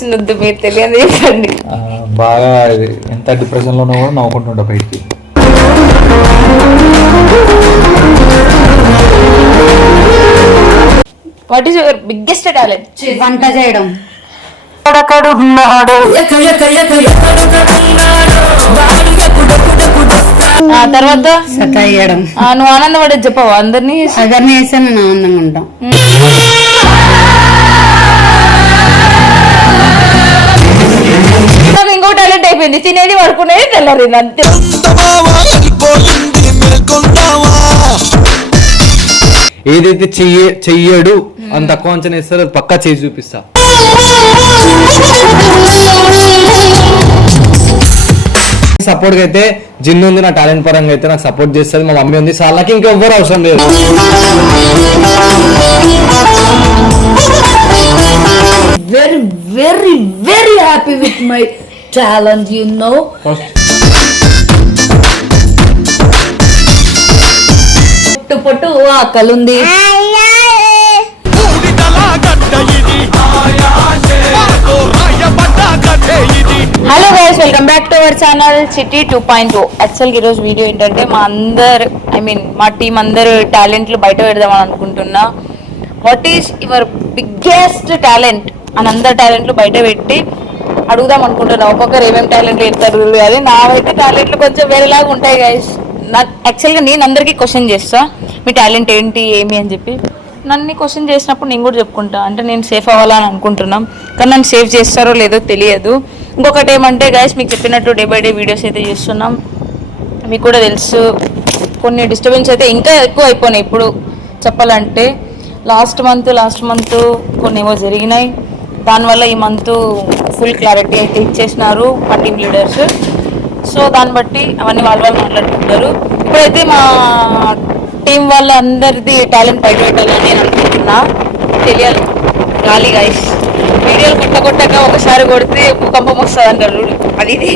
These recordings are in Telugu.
మీరు తెలియదు చెప్పండి. బాగా ఎంత డిప్రెషన్ లో ఉన్నా కూడా నవ్వుకుంటుంటా బయటికి. What is your biggest talent? వంట చేయడం. తర్వాత సతాయడం. నువ్వు ఆనందపడేది చెప్పవు అందరినీ. అవన్నీ వేస్తే నేను ఆనందంగా ఉంటాం. నాకు ఇంకో టాలెంట్ అయిపోయింది, తినేది పడుకునేది తెల్లరింది అంతే. ఏదైతే చెయ్యడు అంత తక్కువ అంచనా ఇస్తారో అది పక్కా చేసి చూపిస్తా. సపోర్ట్ గా అయితే జిన్ను ఉంది, నా టాలెంట్ పరంగా అయితే నాకు సపోర్ట్ చేస్తుంది. మా మమ్మీ ఉంది, సార్లకి ఇంకెవ్వరు అవసరం లేదు. Very, very, very happy with my talent, you know. పొట్టు ఆకలుంది. Hello guys, welcome back to our channel Chitti 2.0. యాక్చువల్గా ఈరోజు వీడియో ఏంటంటే మా టీం అందరు టాలెంట్లు బయట పెడదామని అనుకుంటున్నా. What is your biggest talent అని అందరు టాలెంట్లు బయట పెట్టి అడుగుదాం అనుకుంటున్నా. ఒక్కొక్కరు ఏమేమి టాలెంట్లు చెప్తారు అది. నావైతే టాలెంట్లు కొంచెం వేరేలాగా ఉంటాయి గైస్. యాక్చువల్గా నేను అందరికీ క్వశ్చన్ చేస్తా, మీ టాలెంట్ ఏంటి ఏమి అని చెప్పి. నన్ను క్వశ్చన్ చేసినప్పుడు నేను కూడా చెప్పుకుంటా. అంటే నేను సేఫ్ అవ్వాలని అనుకుంటున్నాం, కానీ నన్ను సేఫ్ చేస్తారో లేదో తెలియదు. ఇంకొకటి ఏమంటే గైస్, మీకు చెప్పినట్టు డే బై డే వీడియోస్ అయితే చేస్తున్నాం. మీకు కూడా తెలుసు కొన్ని డిస్టర్బెన్స్ అయితే ఇంకా ఎక్కువ అయిపోయినాయి ఇప్పుడు చెప్పాలంటే. లాస్ట్ మంత్ కొన్ని ఏమో జరిగినాయి, దానివల్ల ఈ మంత్ ఫుల్ క్లారిటీ అయితే ఇచ్చేసినారు మా టీమ్ లీడర్స్. సో దాన్ని బట్టి అవన్నీ వాళ్ళు మాట్లాడుకుంటారు. ఇప్పుడైతే మా టీం వాళ్ళందరిది టాలెంట్ బయట పెట్టాలని నేను అనుకుంటున్నా. తెలియాలి గాలి గైస్. వీడియోలు కొట్టక ఒకసారి కొడితే భూకంపం వస్తుంది అంటారు అది ఇదే.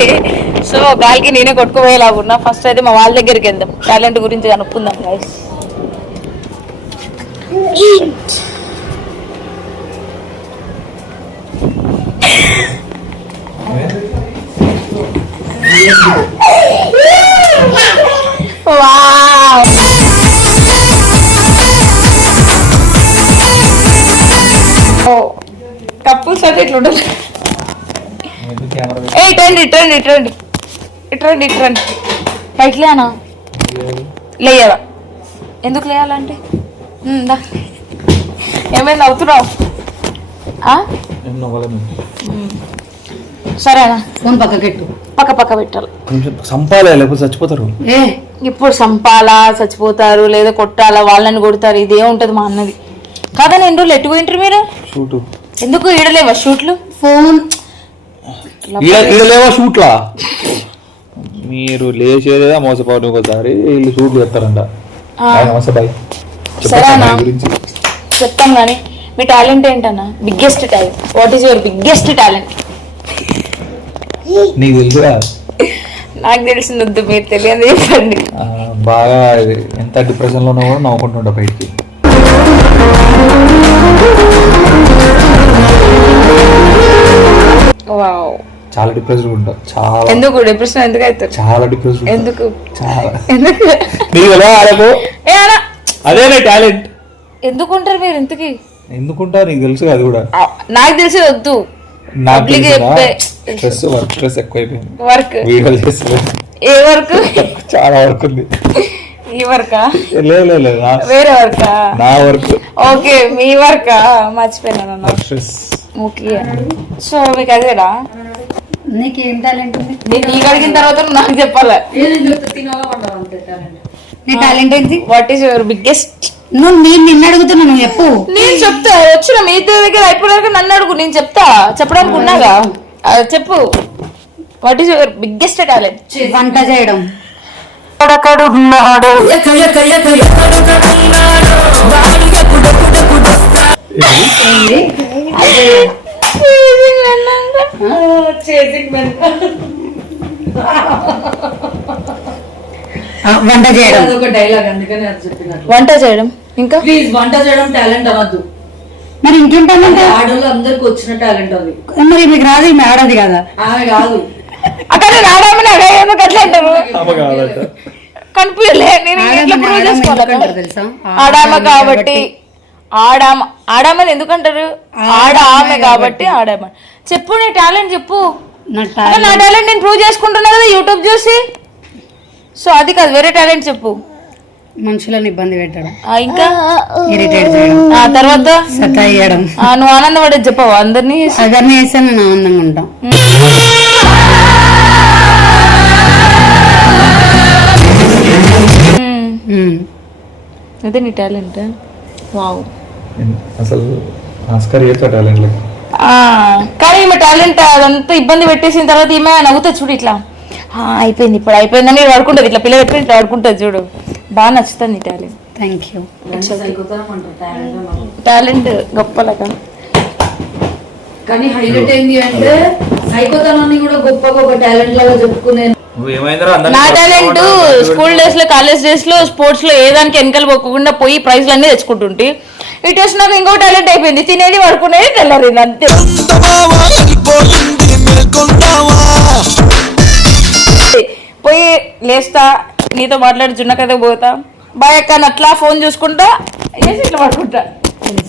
సో గాలికి నేనే కొట్టుకుపోయేలాగున్నా. ఫస్ట్ అయితే మా వాళ్ళ దగ్గరికి వెళ్దాం, టాలెంట్ గురించి కనుక్కుందాం గైస్. కపుల్స్ అంటే ఇట్లా ఉండదు. ఇట్రండి ఎట్లేనా లేయదా? ఎందుకు లేయాలంటే ఏమైనా అవుతున్నావు? సరేనా, ఫోన్ పక్కకెట్టు. పక్క పెట్టాలి. సంపాలే లేకపోతే చచ్చిపోతారు. ఇప్పుడు సంపాలా, చచ్చిపోతారు, లేదా కొట్టాలా, వాళ్ళని కొడతారు. ఇదే ఉంటది మా అన్నది. కాదని ఎన్ని రోజులు ఎట్టు పోయింటారు మీరు? షూటు ఎందుకు ఈడలేవా షూట్లు? ఫోన్ ఈడలేవా షూట్లా? మీరు లేచేదా మోసపోవడం ఒకసారి వీళ్ళు షూట్లు చెప్తారంట. సరేనా చెప్తాం. కానీ మీ టాలెంట్ ఏంటన్నా? Biggest talent. What is your biggest talent? నీకు తెలుసుగా? నాకు తెలిసింది వద్దు, మీరు తెలియదు చెప్పండి. బాగా ఎంత డిప్రెషన్ లో ఉన్నా కూడా నవ్వుకుంటుంటా బయటికి. చాలా డిప్రెషన్ ఉంటా. చాలా. ఎందుకు డిప్రెషన్ ఎందుకు అవుతారు? చాలా డిప్రెషన్. ఎందుకు? చాలా. ఎందుకు? అదే నా టాలెంట్. ఎందుకుంటారు మీరు ఇంతకి? ఎందుకుంటారు నీకు తెలుసు అది కూడా. నాకు తెలిసి వద్దు. స్ట్రెస్ ఎక్కువైపోయింది. వర్క్ వీడియోలు చేస్తలేదు. ఏ వర్క్? చాలా వర్క్ ఉంది. ఈ వర్కా? లేదు వేరే వర్కా? నా వర్క్. ఓకే, మీ వర్కా? మర్చిపోయినా. ఓకే, సో మీకు అదేనా? నీకేం టాలెంట్ ఉంది? నేను నీకు అడిగిన తర్వాత నాకు చెప్పాలి. నీ టాలెంట్ ఏంటి? What is your biggest? నేను నిన్ను అడుగుతున్నా, నువ్వు చెప్పు. నేను చెప్తా. వచ్చిన మీ ఇద్దరి దగ్గర అయిపోయాక నన్ను అడుగు, నేను చెప్తా. చెప్పడానికి ఉన్నాగా, చెప్పు. What is your biggest talent? వంట చేయడం. వంట చేయడం. ఒక డైలాగ్ అందుకని అది చెప్పినట్టు. వంట చేయడం. ఇంకా ప్లీజ్ వంట చేయడం టాలెంట్ అవ్వద్దు. మరి ఇంకేం టాలెంట్? ఆడోళ్ళు అందరికి వచ్చిన టాలెంట్ అది. మరి మీకు రాదు, ఈమె ఆడది కదా. ఆమె కాదు అక్కడ రావడమని ఎందుకు అట్లా అంటారు? కనిపించలే, నేను ఎట్లా ప్రూవ్ చేసుకోవాలి? తెలుసా? ఆడామ కాబట్టి ఆడామని ఎందుకంటారు? ఆమె కాబట్టి ఆడామ. చెప్పు నీ టాలెంట్ చెప్పు. నా టాలెంట్ నేను ప్రూవ్ చేసుకుంటున్నా కదా యూట్యూబ్ చూసి. సో అది కాదు, వేరే టాలెంట్ చెప్పు. మనుషులను ఇబ్బంది పెట్టడం, ఇంకా ఇరిటేట్ చేయడం, తర్వాత సతాయియడం. నువ్వు ఆనందపడేది చెప్పవు అందరినీ. అవన్నీ వేస్తే నేను ఆనందంగా ఉంటాం. అదే నీ టాలెంట్. వావ్, అసలు ఆస్కార్ చేస్తా టాలెంట్. కానీ ఈమె టాలెంట్ అదంతా ఇబ్బంది పెట్టేసిన తర్వాత ఈమె నవ్వుతుంది చూడు ఇట్లా, అయిపోయింది ఇప్పుడు అయిపోయిందని వాడుకుంటుంది, ఇట్లా పిల్ల పెట్టుకుని ఇట్లా వాడుకుంటుంది చూడు. బాగా నచ్చుతుంది నీ టాలెంట్. Thank you. టాలెంట్ గొప్పలగా. కానీ హైలైట్ ఏంది అంటే సైకోతనాన్ని కూడా గొప్పగా ఒక టాలెంట్ లాగా చెప్పుకునే. నా టాలెంట్ స్కూల్ డేస్ లో, కాలేజ్ డేస్ లో, స్పోర్ట్స్ లో ఏ దానికి వెనకాల పోకుండా పోయి ప్రైజ్లు అన్ని తెచ్చుకుంటుంటే, ఇటు వచ్చినాక ఇంకో టాలెంట్ అయిపోయింది, తినేది పడుకునేది తెల్లరింది అంతే. పోయి లేస్తా, నీతో మాట్లాడి జున్న కథ పోతా, బాయ్ అక్క అట్లా ఫోన్ చూసుకుంటా వేసి ఇట్లా పడుకుంటా,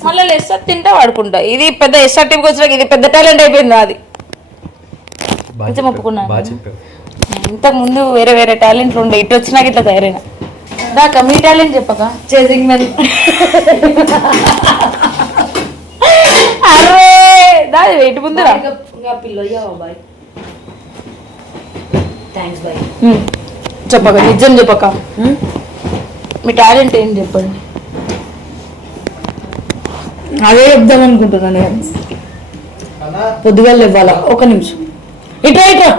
మళ్ళీ లేస్తా తింటా పడుకుంటా. ఇది పెద్ద ఎస్ఆర్టీకి వచ్చినాక ఇది పెద్ద టాలెంట్ అయిపోయింది అది. కొంచెం ఒప్పుకున్నాను. ఇంతకు ముందు వేరే వేరే టాలెంట్లు ఉండే, ఇటు వచ్చినాక ఇట్లా తయారైనా. దాకా మీ టాలెంట్ చెప్పక చేసింగ్ మరి. అరే దాది వెయిట్ ముందురా చెప్పక, నిజం చెప్పక మీ టాలెంట్ ఏంటి చెప్పండి. అదే చెప్దాం అనుకుంటున్నాను నేను. పొద్దుగా ఇవ్వాలా, ఒక నిమిషం ఇట్రా ఇట్రా.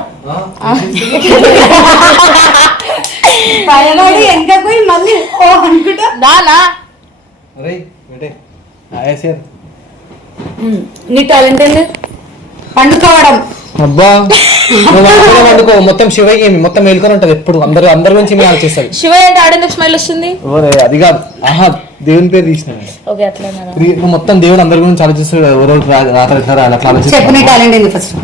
ఇంకా పోయి మళ్ళీ అనుకుంటా దానా నీ టాలెంట్ ఏంటి? పండుకోవడం. అబ్బా వండుకో, మొత్తం శివయ్య మొత్తం మేల్కొని ఉంటది ఎప్పుడు, అందరి గురించి మేము ఆలోచిస్తారు. శివ అంటే ఆడేందుకు స్మైల్ వస్తుంది? అది కాదు, ఆహా దేవుని పేరు తీసిన ఓకే అట్లా మొత్తం దేవుడు అందరి గురించి ఆలోచిస్తాడు. ఎవరో రాత్రి అట్లా చెప్పు నీ టాలెంట్ ఏంది ఫస్ట్.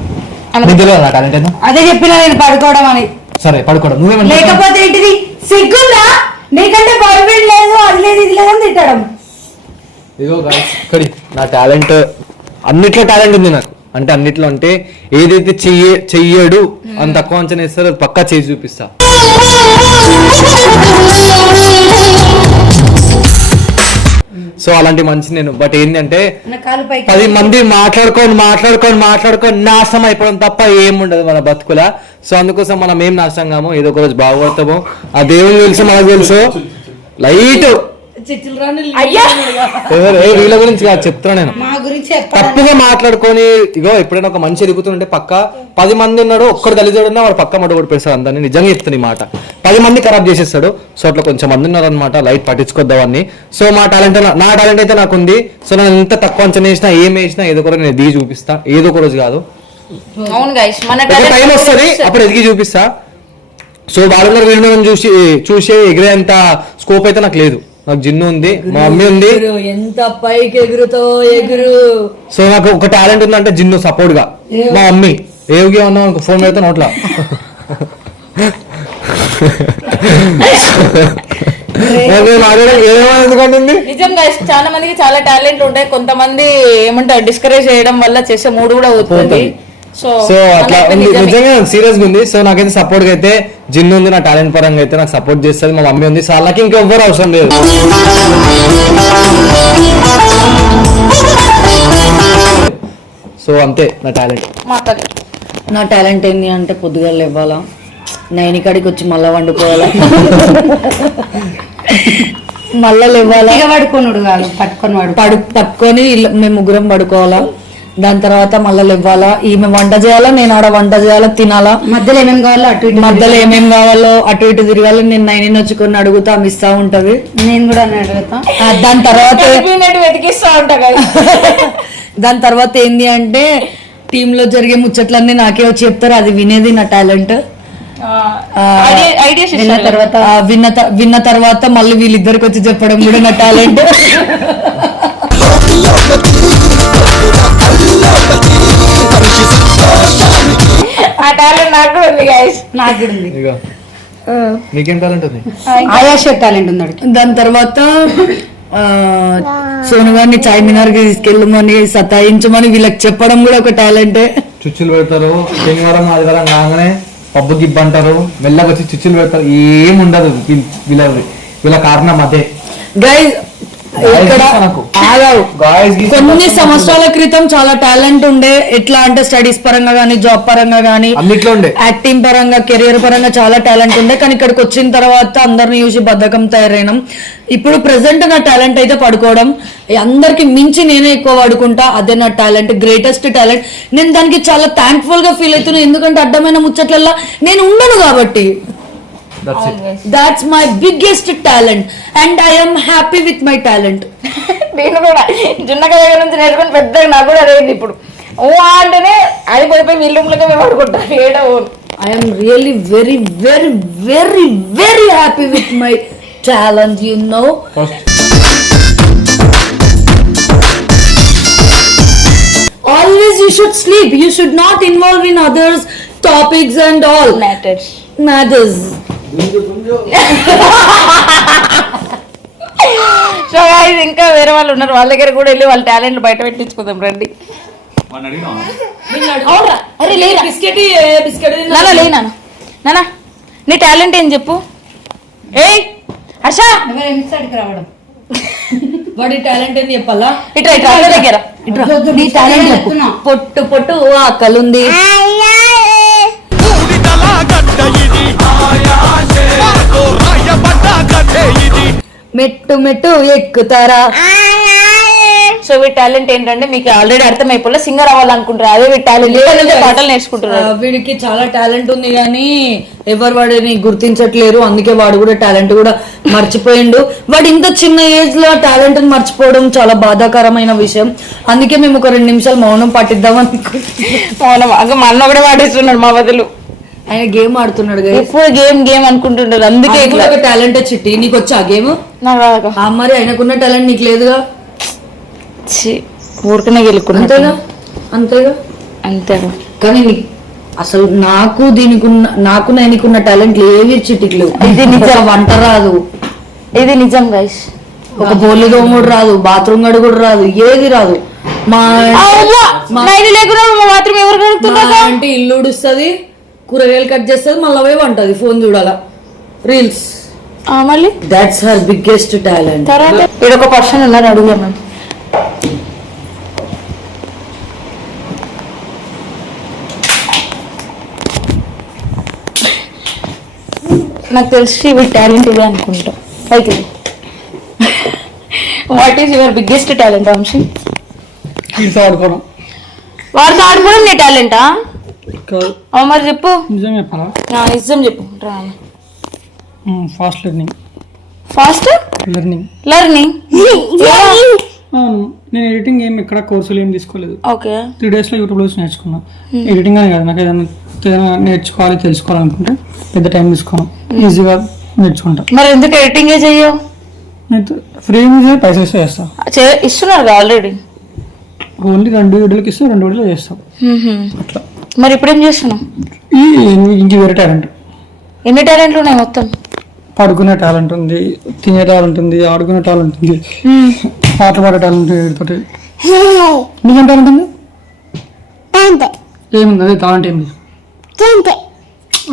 తెలియదు నా టాలెంట్ ఏదో. అదే చెప్పినా నేను పడుకోవడం అని. సరే పడుకోవడం. నువ్వేమన్నా లేకపోతే ఏంటిది సిగ్గుందా నీకంటే బాయ్ ఫ్రెండ్ లేదు, అది లేదు ఇది లేదని తిట్టడం. ఇదిగో ఇక్కడి నా టాలెంట్, అన్నిట్లో టాలెంట్ ఉంది నాకు. అంటే అన్నిట్లో అంటే ఏదైతే చెయ్యడు అని తక్కువ అంచనా ఇస్తారో అది పక్కా చేసి చూపిస్తా. సో అలాంటి మనిషి నేను. బట్ ఏంటంటే 10 మంది మాట్లాడుకొని నాశనం అయిపోవడం తప్ప ఏముండదు మన బతుకుల. సో అందుకోసం మనం ఏం నాశనం కాము, ఏదో ఒక రోజు బాగుపడతాము. ఆ దేవుని తెలుసు, మనకు తెలుసు. లైట్ వీళ్ళ గురించి కాదు చెప్తున్నా నేను, తప్పుగా మాట్లాడుకొని. ఇగో ఎప్పుడైనా ఒక మనిషి ఎదుగుతుంటే పక్క 10 మంది ఉన్నాడు, ఒక్కడు దళితుడు ఉన్నా వాడు పక్క మడ కూడా పెడతాడు అందరినీ. నిజంగా చెప్తాను ఈ మాట, 10 మంది ఖరాబ్ చేసేస్తాడు. సో అట్లా కొంచెం మంది ఉన్నారు అనమాట, లైట్ పట్టించుకోద్దామని. సో నా టాలెంట్ అయితే నాకు ఉంది. సో నేను ఎంత తక్కువ అంచనా వేసినా ఏం వేసినా ఏదో ఒక రోజు నేను ఎదిగి చూపిస్తా. ఏదో ఒక రోజు కాదు, అవును గైస్, మన టైం వస్తుంది అప్పుడు ఎదిగి చూపిస్తా. సో వాళ్ళందరూ వీళ్ళని చూసి ఎగిరేంత స్కోప్ అయితే నాకు లేదు. నాకు జిన్ను ఉంది, మా మమ్మీ ఉంది. ఎంత పైకి ఎగురుతో ఎగురు. సో నాకు ఒక టాలెంట్ ఉందంటే జిన్ను సపోర్ట్ గా. మా మమ్మీ ఏవిగా ఉన్నా ఫోన్ పెడతా నోట్లా. నిజం గైస్, చాలా మందికి చాలా టాలెంట్ ఉంటాయి. కొంతమంది ఏమంటారు డిస్కరేజ్ చేయడం వల్ల చేసే మూడు కూడా అవుతుంది. సో అట్లా నిజంగా సీరియస్ గా ఉంది. సో నాకైతే సపోర్ట్ గా అయితే జిన్ను ఉంది, నా టాలెంట్ పరంగా అయితే నాకు సపోర్ట్ చేస్తుంది. మా మమ్మీ ఉంది. సో నాకు ఇంకెవ్వరు అవసరం లేదు. సో అంతే నా టాలెంట్. నా టాలెంట్ ఏంటి అంటే పొద్దుగా లేవాలా, నైనికాడికి వచ్చి మళ్ళా వండుకోవాలా, మళ్ళా లేవాలా, పడుకోనుడు కాదు పట్టుకొని మేము ముగ్గురం పడుకోవాలా. దాని తర్వాత మళ్ళీ లేవాలా, ఈమె వంట చేయాలా, నేను ఆడ వంట చేయాలా, తినాలా, మధ్యలో ఏమేమి కావాలో అటు ఇటు తిరగాలి. నేను నైన్ వచ్చుకొని అడుగుతా, ఆమె ఇస్తా ఉంటది, నేను కూడా అడుగుతా. దాని తర్వాత వెతికిస్తా ఉంటా. దాని తర్వాత ఏంది అంటే టీమ్ లో జరిగే ముచ్చట్లన్నీ నాకే వచ్చి చెప్తారు, అది వినేది నా టాలెంట్. విన్న తర్వాత మళ్ళీ వీళ్ళిద్దరికి వచ్చి చెప్పడం కూడా నా టాలెంట్. ఆ టాలెంట్ నాకు కూడా ఉంది గైస్. నాకు కూడా ఉంది. ఇక నీకేం టాలెంట్ ఉంది? ఆయాష టాలెంట్ ఉన్నాడు. దాని తర్వాత సోను గారిని చార్మినార్ కి తీసుకెళ్ళమని సతాయించమని వీళ్ళకి చెప్పడం కూడా ఒక టాలెంటే. చుచ్చులు పెడతారు, శనివారం ఆదివారం కాగానే పబ్బు గిబ్బ అంటారు, మెల్లగా వచ్చి చుచ్చులు పెడతారు, ఏం ఉండదు. వీళ్ళ కారణం అదే. గైస్ ఇక్కడ ఆగావు. కొన్ని సంవత్సరాల క్రితం చాలా టాలెంట్ ఉండే, ఎట్లా అంటే స్టడీస్ పరంగా గానీ, జాబ్ పరంగా గానీ, అన్నిట్లో ఉండే, యాక్టింగ్ పరంగా, కెరియర్ పరంగా చాలా టాలెంట్ ఉండే. కానీ ఇక్కడికి వచ్చిన తర్వాత అందరిని చూసి బద్ధకం తయారైనాం. ఇప్పుడు ప్రెసెంట్ నా టాలెంట్ అయితే పడుకోవడం. అందరికి మించి నేనే ఎక్కువ పడుకుంటా, అదే నా టాలెంట్, గ్రేటెస్ట్ టాలెంట్. నేను దానికి చాలా థ్యాంక్ఫుల్ గా ఫీల్ అవుతున్నాను, ఎందుకంటే అడ్డమైన ముచ్చట్లల్లో నేను ఉండను కాబట్టి. That's my biggest talent and I am happy with my talent. నేను కూడా జున్నక దగ్గర నుంచి నేర్చుకుని పెద్దగా నాకు కూడా అదేంది ఇప్పుడు ఓ అంటేనే అది పోయిపోయి వీళ్ళకి మేము పడుకుంటాం ఏడో. I am really very very very very happy with my talent, you know. Always you should sleep, you should not involve in others topics and all matters. So guys ఇంకా వేరే వాళ్ళు ఉన్నారు, వాళ్ళ దగ్గర కూడా వెళ్ళి వాళ్ళ టాలెంట్ బయట పెట్టించుకుందాం రండి. అరే లేనా లేనా నానా నీ టాలెంట్ ఏం చెప్పు. ఏయ్ హర్ష రావడం వాడి టాలెంట్ ఏంది చెప్పాలా? ఇట్రా ఇట్రా వాళ్ళ దగ్గర నీ టాలెంట్ చెప్పు. పొట్టు పొట్టు ఆకలుంది, మెట్టు మెట్టు ఎక్కుతారా. సో వీటి టాలెంట్ ఏంటంటే మీకు ఆల్రెడీ అర్థమైపోలే, సింగర్ అవ్వాలనుకుంటారు, అదే వీటి టాలెంట్ పాటలు నేర్చుకుంటున్నారు. వీడికి చాలా టాలెంట్ ఉంది కానీ ఎవరు వాడిని గుర్తించట్లేరు, అందుకే వాడు కూడా టాలెంట్ కూడా మర్చిపోయిండు. వాడు ఇంత చిన్న ఏజ్ లో టాలెంట్ మర్చిపోవడం చాలా బాధాకరమైన విషయం. అందుకే మేము ఒక 2 నిమిషాలు మౌనం పట్టిద్దాం మౌనం అక్క మా అన్న కూడా పాటిస్తున్నాడు మా బదులు. ఆయన గేమ్ ఆడుతున్నాడు, ఎప్పుడు గేమ్ అనుకుంటుంటారు, అందుకే ఒక టాలెంట్ చిట్టి. నీకు వచ్చా గేమ్? మరి ఆయనకున్న టాలెంట్ నీకు లేదుగా, ఊరికనే గెలుకున్నా. అంతేగా అంతేగా అంతేగా. కానీ అసలు నాకు నేనుకున్న టాలెంట్ ఏవి చిట్టికి లేవు. ఇది నిజం. వంట రాదు, ఇది నిజం గైస్. ఒక బోర్లు దోముడు రాదు, బాత్రూమ్ గడుగుడు రాదు, ఏది రాదు. మా మాత్రం ఎవరు అంటే ఇల్లు ఉడుస్తుంది, కూరగాయలు కట్ చేస్తుంది, మళ్ళీ పోయి వంటది, ఫోన్ చూడాలా, రీల్స్. మళ్ళీ దాట్స్ హర్ బిగ్గెస్ట్ టాలెంట్. తర్వాత ఇక్కడ ఒక పర్సన్ ఉన్నారు, అడుగుదాం. నాకు తెలిసి వీడి టాలెంట్ ఇవే అనుకుంటా. అయితే what is your biggest talent Vamsi? ఆడుకోవడం. వాడితో ఆడుకోవడం నీ టాలెంటా? మరి చెప్పు. నిజం చెప్పాలా? నిజం చెప్పు. Fast learning. Fast learning learning అవును. నేను ఎడిటింగ్ ఏం ఎక్కడ కోర్సులు ఏం తీసుకోలేదు. ఓకే. 3 days లో యూట్యూబ్లో నేర్చుకున్నా. ఎడిటింగ్ అని కాదు, నాకు ఏదైనా నేర్చుకోవాలి తెలుసుకోవాలనుకుంటే పెద్ద టైం తీసుకోను, ఈజీగా నేర్చుకుంటా. మరి ఎందుకు ఎడిటింగ్ చెయ్యవు? ఫ్రీ పైసలు ఇస్తే చేస్తా. ఇస్తున్నారు ఆల్రెడీ. ఓన్లీ 2 వీడియోలకి ఇస్తే 2 వీడియోలు చేస్తాం అట్లా. మరి ఇప్పుడు ఏం చేస్తున్నావు? ఇంక వేరే టాలెంట్. ఎన్ని టాలెంట్లు ఉన్నాయి మొత్తం? పడుకునే టాలెంట్ ఉంది, తినే టాలెంట్ ఉంది, ఆడుకునే టాలెంట్ ఉంది, పాటలు పాడే టాలెంట్ తోటి. నీకేం టాలెంట్ ఉంది? ఏముంది అదే టాలెంట్? ఏమి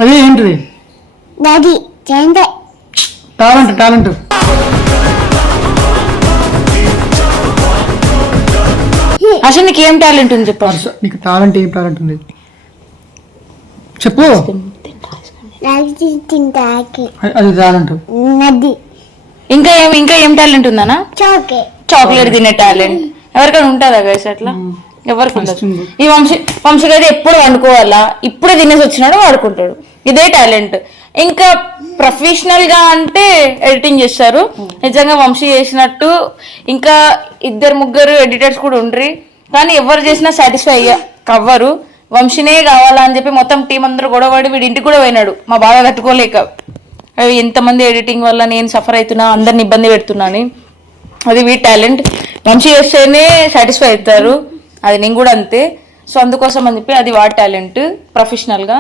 అదే ఏంటిది? టాలెంట్ టాలెంట్ అసలు నీకు ఏం టాలెంట్ ఉంది చెప్పు. నీకు టాలెంట్ ఏం టాలెంట్ ఉంది చెప్పు. అది టాలెంట్. ఇంకా ఏం టాలెంట్ ఉందనా? చాక్లెట్ తినే టాలెంట్ ఎవరికైనా ఉంటుందా గైస్? అట్లా ఎవరికి ఉండదు. ఈ వంశీకి అయితే ఎప్పుడు వండుకోవాలా, ఇప్పుడే తినేసి వచ్చినాడు వాడుకుంటాడు, ఇదే టాలెంట్. ఇంకా ప్రొఫెషనల్ గా అంటే ఎడిటింగ్ చేస్తారు. నిజంగా వంశీ చేసినట్టు ఇంకా 2-3 ఎడిటర్స్ కూడా ఉండ్రి, కానీ ఎవరు చేసినా సాటిస్ఫై అవ్వరు. వంశీనే కావాలా అని చెప్పి మొత్తం టీం అందరూ గొడవడి వీడి ఇంటికి కూడా పోయినాడు, మా బాధ తట్టుకోలేక. అవి ఎంతమంది ఎడిటింగ్ వల్ల నేను సఫర్ అవుతున్నా, అందరిని ఇబ్బంది పెడుతున్నాను. అది వీడి టాలెంట్. వంశీ చేస్తేనే సాటిస్ఫై అవుతారు, అది నేను కూడా అంతే. సో అందుకోసం అని చెప్పి అది వాడి టాలెంట్ ప్రొఫెషనల్గా.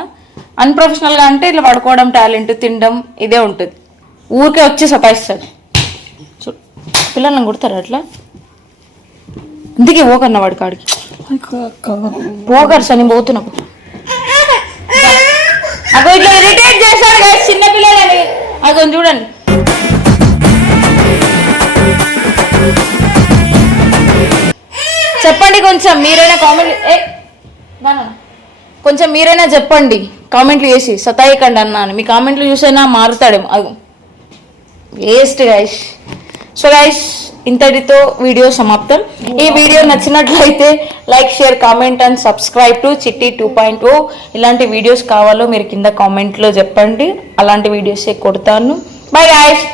అన్ప్రొఫెషనల్గా అంటే ఇట్లా పడుకోవడం టాలెంట్, తినడం ఇదే ఉంటుంది. ఊరికే వచ్చి సతాయిస్తాడు. పిల్లల్ని కొడతారు అట్లా, అందుకే పోకన్నా వాడి కాడికి పోకరు సని పోతున్నా. అప్పుడు ఇట్లా ఇరిటేట్ చేస్తాడు కదా చిన్న పిల్లలని, అది కొంచెం చూడండి. చెప్పండి కొంచెం మీరైనా కొంచెం మీరైనా చెప్పండి కామెంట్లు చేసి, సతాయికండి అన్నాను. మీ కామెంట్లు చూసైనా మారుతాడేమో. అది వేస్ట్ గైస్. సో గైస్, ఇంతటితో వీడియో సమాప్తం. ఈ వీడియో నచ్చినట్లయితే like, share, comment and subscribe to చిట్టి 2.0. ఇలాంటి వీడియోస్ కావాలో మీరు కింద కామెంట్లో చెప్పండి, అలాంటి వీడియోసే కొడతాను. Bye guys.